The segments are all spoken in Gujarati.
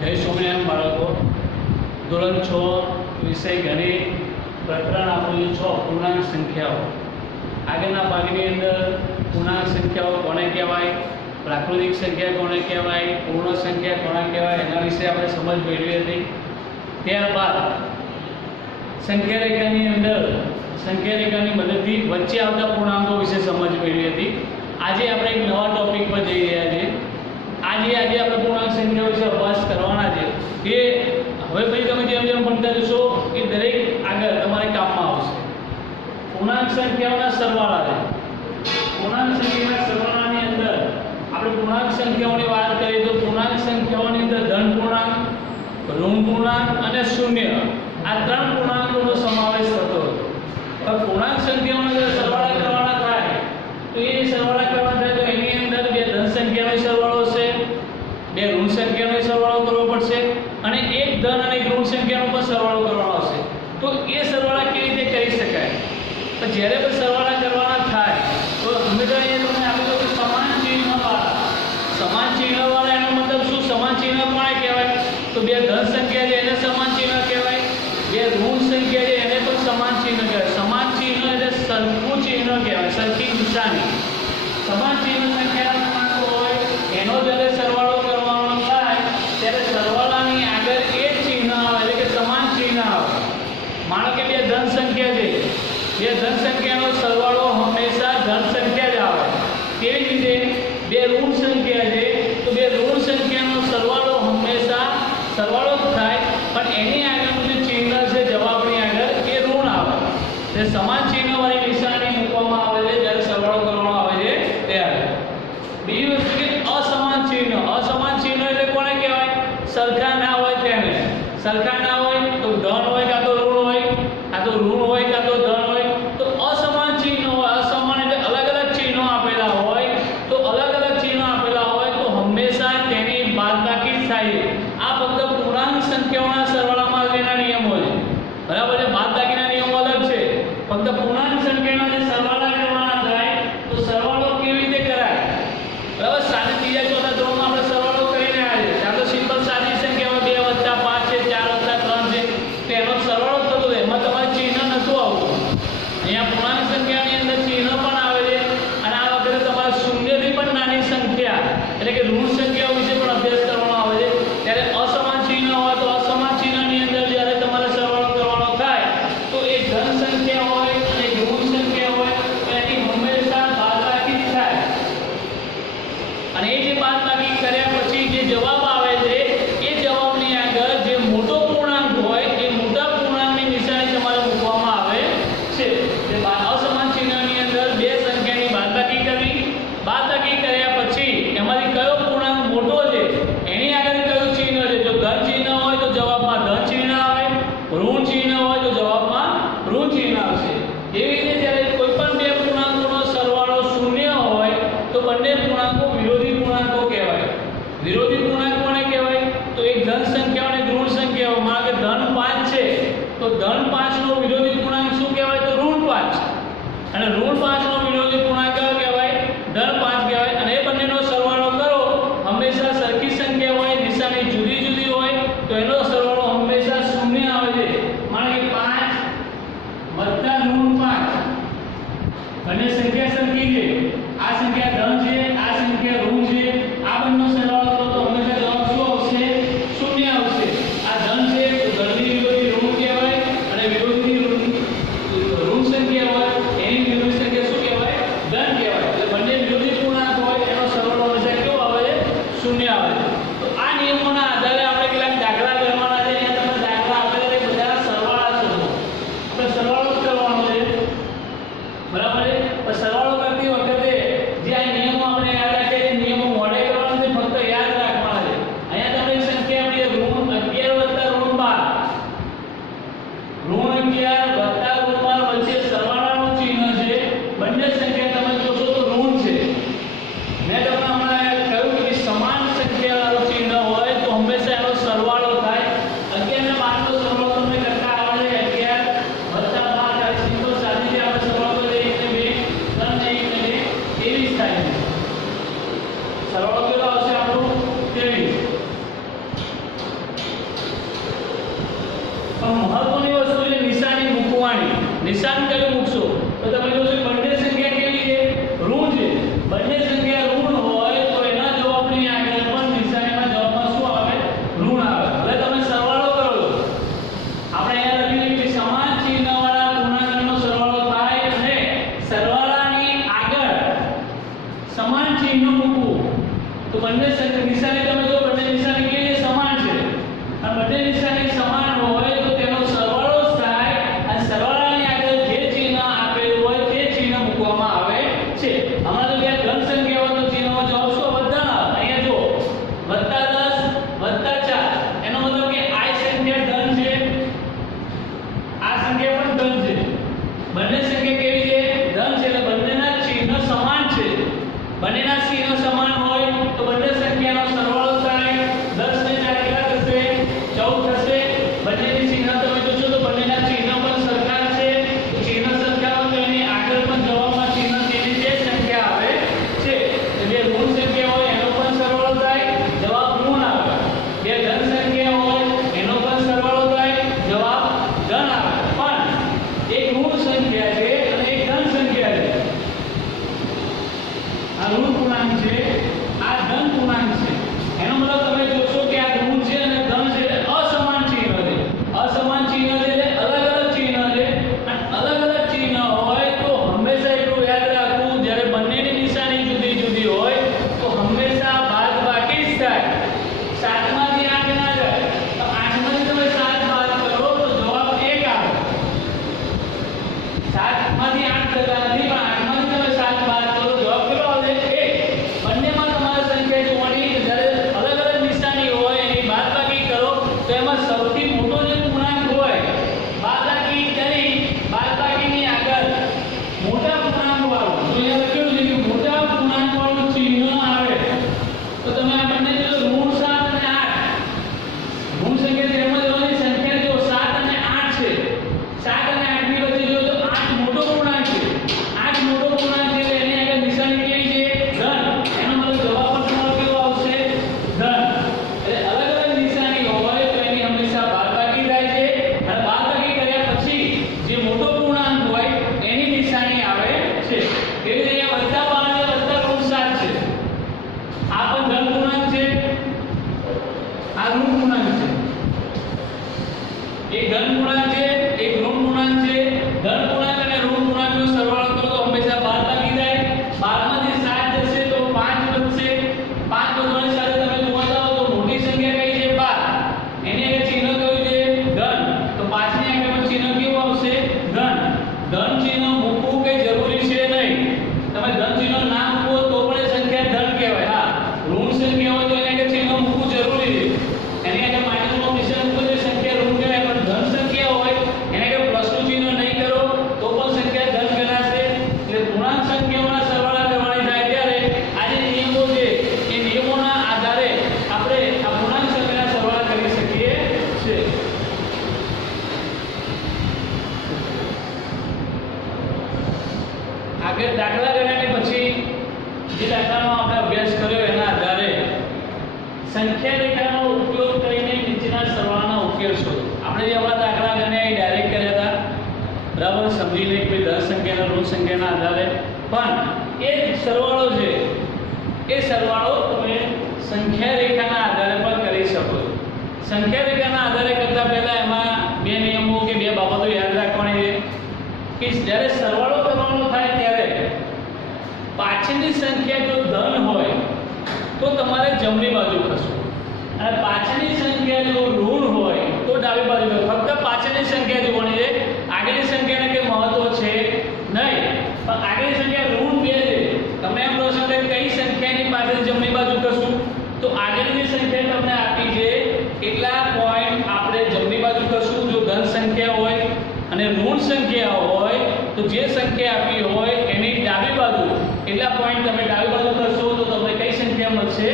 જય સ્વામિનારાયણ બાળકો, ધોરણ 6 વિષય ગણિત પ્રકરણ આપણું 6 પૂર્ણાંક સંખ્યાઓ. આગળના ભાગની અંદર પૂર્ણાંક સંખ્યાઓ કોને કહેવાય, પ્રાકૃતિક સંખ્યા કોને કહેવાય, પૂર્ણ સંખ્યા કોને કહેવાય, એના વિશે આપણે સમજ મેળવી હતી. ત્યારબાદ સંખ્યા રેખાની અંદર સંખ્યા રેખાની મદદથી વચ્ચે આવતા પૂર્ણાંકો વિશે સમજ મેળવી હતી. આજે આપણે એક નવા ટોપિક પર જઈ રહ્યા છીએ. આજે આપણે પૂર્ણાંક સંખ્યાઓ વિશે અભ્યાસ કરવાના છે કે હવે પછી તમે જેમ જેમ ભણતા જશો એ દરેક આગળ તમારે કામમાં આવશે. પૂર્ણાંક સંખ્યાઓના સરવાળા છે. પૂર્ણાંક સંખ્યાના સરવાળાની અંદર આપણે પૂર્ણાંક સંખ્યાઓની વાત કરીએ તો પૂર્ણાંક સંખ્યાઓની અંદર ધન પૂર્ણાંક, ઋણ પૂર્ણાંક અને શૂન્ય આ ત્રણ પૂર્ણાંકોનો સમાવેશ થતો હતો. હવે પૂર્ણાંક સંખ્યાઓની અંદર સરવાળા કરવાના થાય તો એ સરવાળા કરવાના થાય તો એની અંદર બે ધન સંખ્યાનો સરવાળો છે, બે ઋણ સંખ્યાનો સરવાળો કરવો પડશે અને એક ધન અને એક ઋણ સંખ્યાનો પણ સરવાળો કરવાનો આવશે. તો એ સરવાળા કેવી રીતે કરી શકાય? તો જ્યારે પણ સરવાળા કરવાના થાય તો હંમેશા એ તમને આપેલો કે સમાન ચિહ્નવાળા. સમાન ચિહ્નવાળા એનો મતલબ શું? સમાન ચિહ્ન કોને કહેવાય? તો બે ધન સંખ્યા છે એને સમાન ચિહ્ન કહેવાય, બે ઋણ સંખ્યા છે એને પણ સમાન ચિહ્ન કહેવાય. સમાન ચિહ્ન એટલે સરખું ચિહ્ન કહેવાય, સરખી નિશાની. સમાન ચિહ્ન સંખ્યાના ક્રમાંકો હોય એનો જ્યારે સરવાળો કરવાનો થાય ત્યારે સરવાળાની આગળ એક ચિહ્ન આવે એટલે કે સમાન ચિહ્ન આવે. માનો કે બે ધન સંખ્યા છે, બે ધન સંખ્યાનો સરવાળો હંમેશા ધન સંખ્યા જ આવે. કેવી રીતે? બે ઋણ સંખ્યા છે તો બે ઋણ સંખ્યાનો સરવાળો હંમેશા સરવાળો જ થાય પણ એની આગળનું જે ચિહ્ન છે જવાબની આગળ એ ઋણ આવે. તે સમાન ચિહ્નવાળી નિશાની મૂકવામાં આવે છે જ્યારે સરવાળો કરવાનો આવે છે ત્યારે. બીજી વસ્તુ કે અસમાન ચિહ્ન. અસમાન ચિહ્ન એટલે કોને કહેવાય? સરખા ના હોય તેને. સરખા ના હોય તો ધન હોય કાં તો ઋણ હોય, કાં તો ઋણ હોય કાં તો ધન હોય. તો અસમાન ચિહ્ન હોય. અસમાન એટલે અલગ અલગ ચિહ્નો આપેલા હોય. તો અલગ અલગ ચિહ્નો આપેલા હોય તો હંમેશા તેની બાદબાકી થાય. આ ફક્ત પૂર્ણાંક સંખ્યાઓના સરવાળામાં એના નિયમો છે. બરાબર છે? બાદબાકીના નિયમો અલગ છે. ફક્ત પૂર્ણાંક સંખ્યાના જે સરવાળા કરવાના થાય તો સરવાળો કેવી રીતે કરાય? બરાબર? સાદી ત્રીજા ચોથા ધોરણમાં આપણે સરવાળો કરીને આવ્યા છે. આપણે સિમ્પલ સાદી સંખ્યામાં 2 + 5 છે, 4 + 3 છે, તો એનો સરવાળો થતો હોય એમાં તમારે ચિહ્ન નહોતું આવતું. અહીંયા પૂર્ણાંક સંખ્યાની અંદર ચિહ્ન પણ આવે છે અને આ વખતે તમારે શૂન્યથી પણ નાની સંખ્યા એટલે કે ઋણ સંખ્યાઓ વિશે પણ અભ્યાસ કરવાનો આવે છે. ત્યારે અસમાન ચિહ્ન હોય તો અસમાન ચિહ્નની અંદર જ્યારે તમારે સરવાળો કરવાનો થાય તો એક ધન સંખ્યા હોય અને એક ઋણ સંખ્યા હોય તો એની હંમેશા બાદબાકી થાય. અને એ જે બાદબાકી કર્યા પછી જે જવાબ આવે છે એ જવાબની આગળ જે મોટો પૂર્ણાંક હોય એ મોટા પૂર્ણાંકની નિશાની તમારે મૂકવામાં આવે છે. જે અસમાન ચિહ્નની અંદર બે સંખ્યાની બાદબાકી કરવી. બાદબાકી કર્યા પછી એમાંથી કયો પૂર્ણાંક મોટો છે એની આગળ કયું ચિહ્ન છે. જો ધન ચિહ્ન હોય તો જવાબમાં ધન ચિહ્ન આવે, ઋણ ચિહ્ન હોય તો જવાબમાં ઋણ ચિહ્ન આવશે. એવી રીતે જ્યારે કોઈ પણ બે પૂર્ણાંકોનો સરવાળો શૂન્ય હોય તો બંને પૂર્ણાંકો વિરોધી પૂર્ણાંકો કહેવાય. વિરોધી પૂર્ણાંક કોને કહેવાય? તો એક ધન સંખ્યા અને ઋણ સંખ્યાઓ. માનો કે ધન 5 છે તો ધન 5 નો વિરોધી પૂર્ણાંક શું કહેવાય? તો ઋણ 5. અને ઋણ 5 નો વિરોધી પૂર્ણાંક કયો કહેવાય? ધન 5 કહેવાય. અને એ બંનેનો સરવાળો કરો હંમેશા સરખી સંખ્યાઓની નિશાની જુદી જુદી હોય તો એનો સરવાળો હંમેશા શૂન્ય આવે છે. માનો કે 5 + ઋણ 5 બંને સંખ્યા સરખી છે. આ સંખ્યા ધન છે, આ સંખ્યા ઋણ છે. આ બંનેનો સરવાળો કરો તો હંમેશા જવાબ શું આવશે? શૂન્ય આવશે. આ ધન છે તો ધનની વિરોધી ઋણ કહેવાય અને વિરોધી ઋણ સંખ્યા હોય એની વિરોધી સંખ્યા શું કહેવાય? ધન કહેવાય. એટલે બંને વિરોધી પૂર્ણાંક હોય એનો સરવાળો હંમેશા કેવો આવે છે? શૂન્ય આવે છે. તો આ નિયમોના આધારે આપણે કેટલાક દાખલા ગણવાના છે. અહીંયા તમને દાખલા આપેલા છે, બધાના સરવાળા શોધો. આપણે સરવાળો જ કરવાનો છે. બરાબર છે? પણ સરવાળો કરતી વખતે જે આ નિયમો આપણે યાદ રાખીએ એ નિયમો મોઢે કરવાના છે, ફક્ત યાદ રાખવાના છે. અહીંયા તમને સંખ્યા આપી છે ઋણ 11 + ઋણ 12. ઋણ 11 + ઋણ 12 વચ્ચે સરવાળાનું ચિહ્ન છે. બંને સંખ્યા તમે જોશો તો ઋણ છે. મેં તમને હમણાં કહ્યું કે સમાન સંખ્યાવાળું ચિહ્ન હોય તો હંમેશા એનો નિશાન કયું મૂકશો તો તમે જોશો બંને સંખ્યા કેવી છે ઋણ છે બંને સંખ્યા ઋણ હોય તો એના જવાબની આગળ પણ નિશાનીના જવાબમાં શું આવે ઋણ આવે હવે તમે સરવાળો કરો આપણે અહીંયા લખી કે સમાન ચિહ્નવાળા પૂર્ણાંકનો સરવાળો થાય અને સરવાળાની આગળ સમાન ચિહ્ન મૂકવું તો બંને નિશાની તમે જો બંને નિશાની કેવી સમાન છે અને બંને નિશાની સમાન હોય તો તેનો સરવાળો થાય અને સરવાળાની આગળ જે ચિહ્ન આપેલું હોય તે ચિહ્ન મૂકવામાં આવે છે અમારે બે ધન સંખ્યાઓનો ચિહ્નનો જવાબ શું વધતા અહીંયા જો +10 +4 એનો મતલબ કે આ સંખ્યા ધન છે આ સંખ્યા પણ ધન છે બંને સંખ્યા કેવી છે ધન છે એટલે બંનેના ચિહ્ન સમાન છે બંનેના ચિહ્ન સમાન હોય તો બંને સંખ્યાનો સરવાળો થાય 10 ને 4 કેટલા થશે 14 થશે બંનેની ચિહ્ન તમે જોશો તો બંનેના ચિહ્ન પણ સરખા છે ચિહ્ન સરખા હોય તો એની આગળ પણ જવાબમાં ચિહ્ન તેની જે સંખ્યા આવે છે એટલે ઋણ સંખ્યા હોય એનો પણ સરવાળો થાય જવાબ ઋણ આવે બે ધન સંખ્યા હોય એનો પણ સરવાળો થાય જવાબ ધન આવે પણ એક ઋણ સંખ્યા છે અને એક ધન સંખ્યા છે આ ઋણ પૂર્ણાંક છે આ ધન પૂર્ણાંક છે એનો મતલબ તમે જોશો કે આ ઋણ છે અને ધન છે અસમાન ચિહ્ન છે અસમાન ચિહ્ન છે એટલે અલગ અલગ ચિહ્ન છે અને અલગ અલગ ચિહ્ન હોય તો હંમેશા એટલું યાદ રાખવું જ્યારે બંનેની નિશાની જુદી જુદી હોય તો હંમેશા બાદબાકી જ થાય 7 માંથી 8 ના જાય તો 8 માંથી તમે 7 બાદ કરો તો જવાબ 1 આવે 7 માંથી 8 થતા નથી પણ 8 માંથી તમે 7 બાદ કરો જવાબ કેટલો આવે 1 બંનેમાં તમારે સંખ્યા જોવાની જ્યારે અલગ અલગ નિશાની હોય એની બાદબાકી કરો તો એમાં સૌથી મોટો જે પૂર્ણાંક હોય બાદબાકી કરી બાદબાકીની આગળ મોટા પૂર્ણાંક વાળો તો અહીંયા લખ્યું છે કે મોટા પૂર્ણાંક વાળું ચિહ્ન આવે તો તમે આ બંને જો ઋણ 7 અને 8 ઋણ સંખ્યા તેમાં જવાની સંખ્યા જો 7 અને 8 છે 7 અને 8 ની વચ્ચે જો તો 8 મોટો પૂર્ણાંક છે 8 મોટો પૂર્ણાંક છે એટલે એની આગળ નિશાની કેવી છે ધન એનો મતલબ જવાબ પણ તમારો કેવો આવશે ધન એટલે અલગ અલગ નિશાની હોય તો એની હંમેશા બાદબાકી થાય છે અને બાદબાકી કર્યા પછી જે મોટો પૂર્ણાંક હોય એની નિશાની આવે છે એવી રીતે અહીંયા +5 અને +7 છે આ પણ ધન પૂર્ણાંક છે આ ઋણ પૂર્ણાંક છે એક ધન પૂર્ણાંક છે એક ઋણ પૂર્ણાંક છે ધન પૂર્ણાંક અને ઋણ પૂર્ણાંકનો સરવાળો કરો તો હંમેશા બાદબાકી થાય 12 માંથી 7 જશે તો 5 વધશે 5 વધવાની સાથે તમે જોવા જાઓ તો મોટી સંખ્યા કઈ છે 12 એની આગળ ચિહ્ન કયું છે ધન તો 5 ની આગળ ચિહ્ન કેવું આવશે ધન ધન ચિહ્ન મૂકવું કે જરૂરી છે નહીં તમે ધન ચિહ્ન ના મૂકો તો પણ એ સંખ્યા ધન કહેવાય હા ઋણ સંખ્યા હોય તો એની આગળ ચિહ્ન મૂકવું જરૂરી છે એની આગળ માઇનસનું નિશાન મૂકો તો સંખ્યા ઋણ કહેવાય પણ ધન સંખ્યા હોય એની આગળ પ્લસનું ચિહ્ન નહીં કરો તો પણ સંખ્યા ધન ગણાશે એટલે પૂર્ણાંક સંખ્યાઓના સરવાળા કરવાની થાય ત્યારે આ જે નિયમો છે એ નિયમોના આધારે આપણે આ પૂર્ણાંક સંખ્યાના સરવાળા કરી શકીએ છીએ આગળ દાખલા ગણ્યાની પછી જે દાખલાનો આપણે અભ્યાસ કર્યો એના આધારે સંખ્યા રેખાનો ઉપયોગ કરીને નીચેના સરવાળાના ઉકેલ શોધો આપણે જે આપણા દાખલા ગણ્યા એ ડાયરેક્ટ કર્યા હતા બરાબર સમજીને કે ભાઈ 10 સંખ્યાના ઋણ સંખ્યાના આધારે પણ એ સરવાળો છે એ સરવાળો તમે સંખ્યા રેખાના આધારે પણ કરી શકો છો સંખ્યા રેખાના આધારે કરતા પહેલા એમાં બે નિયમો કે બે બાબતો યાદ રાખવાની છે કે જ્યારે સરવાળો કરવાનો થાય ત્યારે પાછળની સંખ્યા જો ધન હોય તો તમારે જમણી બાજુ કરશો અને પાછળની સંખ્યા જો ઋણ હોય તો ડાબી બાજુ કરશો ફક્ત પાછળની સંખ્યા જોવાની છે આગળની સંખ્યાને કે મહત્વ છે નહીં પણ આગળની સંખ્યા ઋણ 2 છે તમને એમ પ્રશ્ન થાય કઈ સંખ્યાની પાછળ જમણી બાજુ કરશું તો આગળની સંખ્યા તમને આપી છે કેટલા પોઈન્ટ આપણે જમણી બાજુ કરશું જો ધન સંખ્યા હોય અને ઋણ સંખ્યા હોય તો જે સંખ્યા આપી હોય એની ડાબી બાજુ કેટલા પોઈન્ટ તમે ડાબી બાજુ કરશો તો તમને કઈ સંખ્યા મળશે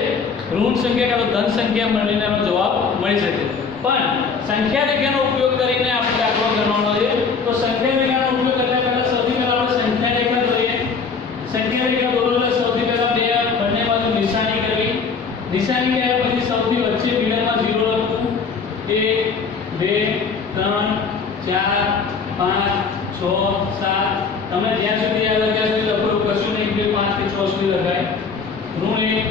ઋણ સંખ્યા કે ધન સંખ્યા મળીને એનો જવાબ મળી શકે પણ સંખ્યા રેખાનો ઉપયોગ કરીને આપણે દાખલો ગણવાનો છે તો સંખ્યા રેખાનો ઉપયોગ કરતા પહેલા સૌથી પહેલા આપણે સંખ્યા રેખા દોરીએ સંખ્યા રેખા દોરવા સૌથી પહેલા બંને બાજુ નિશાની કરવી નિશાની કર્યા પછી સૌથી વચ્ચે મિડલમાં 0 લખવું 1 2 3 4 5 6 7 તમે જ્યાં સુધી યાદ હોય ત્યાં સુધી લખો, કશું નહીં કે 5 થી 6 સુધી લખાય. ઋણ 1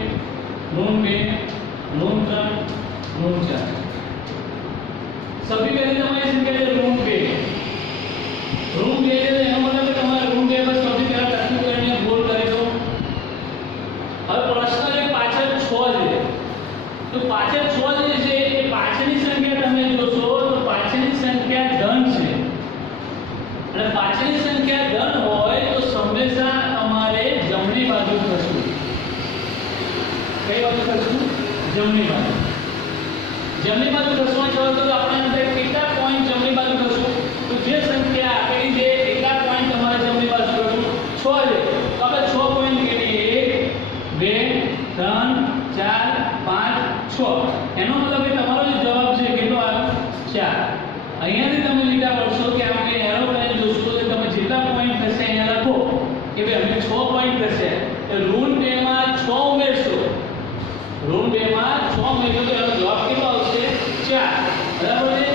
ઋણ 2 ઋણ 3 ઋણ 4. સૌથી પહેલી તમારી સંખ્યા છે ઋણ 2. ઋણ 2 એટલે એનો મતલબ કે તમારે ઋણ 2 પર સૌથી પહેલા ટકવું કરીને ગોળ કરી દો. હવે પ્રશ્ન જે પાછળ 6 છે, તો પાછળ 6 જે છે એ પાછળની સંખ્યા તમે જોશો તો પાછળની સંખ્યા ધન છે, અને પાછળની સંખ્યા ધન હોય તો હંમેશા તમારે જમણી બાજુ ખસવું. કઈ બાજુ ખસવું? જમણી બાજુ. જમણી બાજુ ખસવા ચાલો તો આપણે અંદર કેટલા પોઈન્ટ જમણી બાજુ ખસવું? તો જે સંખ્યા આપેલી છે એટલા પોઈન્ટ તમારે જમણી બાજુ ખસવું. 6 છે તો આપણે 6 પોઈન્ટ કેટલી? 1 2 3 4 5 6. એનો મતલબ કે તમારો જે જવાબ છે કેટલો આવ્યો? 4. અહીંયાથી તમે લીટા વળશો કે આપણે એરો કરીને જોશો તો તમે જેટલા પોઈન્ટ થશે અહીંયા લખો કે ભાઈ અમે 6 પોઈન્ટ થશે, તો ઋણ 2 માં 6 ઉમેરશો. ઋણ 2 માં 6 ઉમેરશો તો એનો જવાબ કેટલો આવશે? 4. બરાબર છે?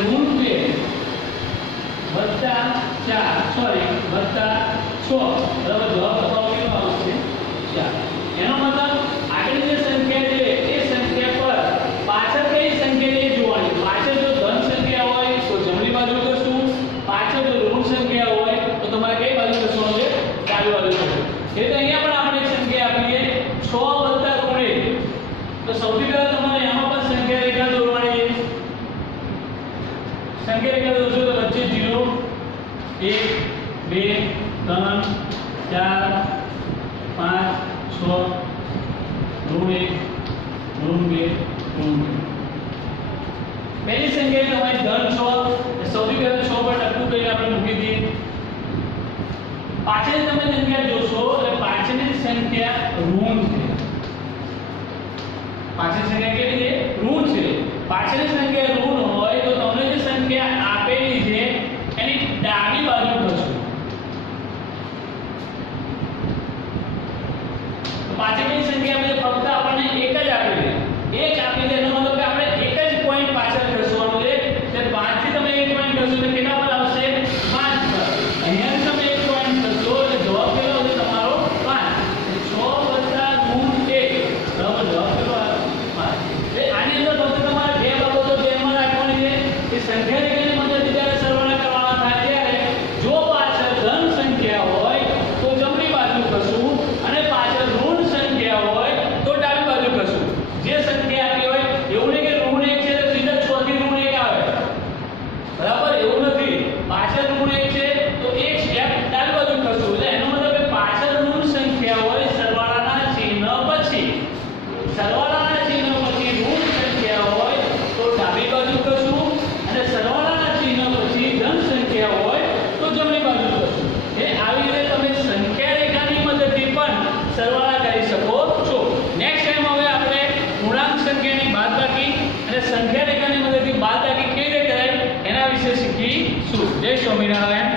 ઋણ 2 વત્તા 4 સોરી વત્તા 6, બરાબર, જવાબ તમારો કેટલો આવશે? 4. એનો મતલબ આગળની જે સંખ્યા છે એ સંખ્યા પર પાછળ કઈ સંખ્યા છે એ જોવાની. પાછળ જો ધન સંખ્યા હોય તો જમણી બાજુ કરશું, પાછળ જો ઋણ સંખ્યા હોય તો તમારે કઈ બાજુ કરવાનું છે? ડાબી બાજુ કરશું. એટલે અહીંયા પણ આપણે એક સંખ્યા આપીએ 6 વત્તા ઋણ 1. તો સૌથી પહેલા તમારે એમાં પણ સંખ્યા રેખા દોરવાની છે. સંખ્યા રેખા દોરશો તો વચ્ચે 0 1 2 3 4 5 6 ઋણ 1 ઋણ 2 ઋણ 2. પહેલી સંખ્યા તમારી ધન 6, સૌથી પહેલા 6 પર ટકવું કરીને આપણે મૂકી દઈએ. પાછળની તમે સંખ્યા જોશો એટલે પાછળની સંખ્યા ઋણ છે. પાછળની સંખ્યા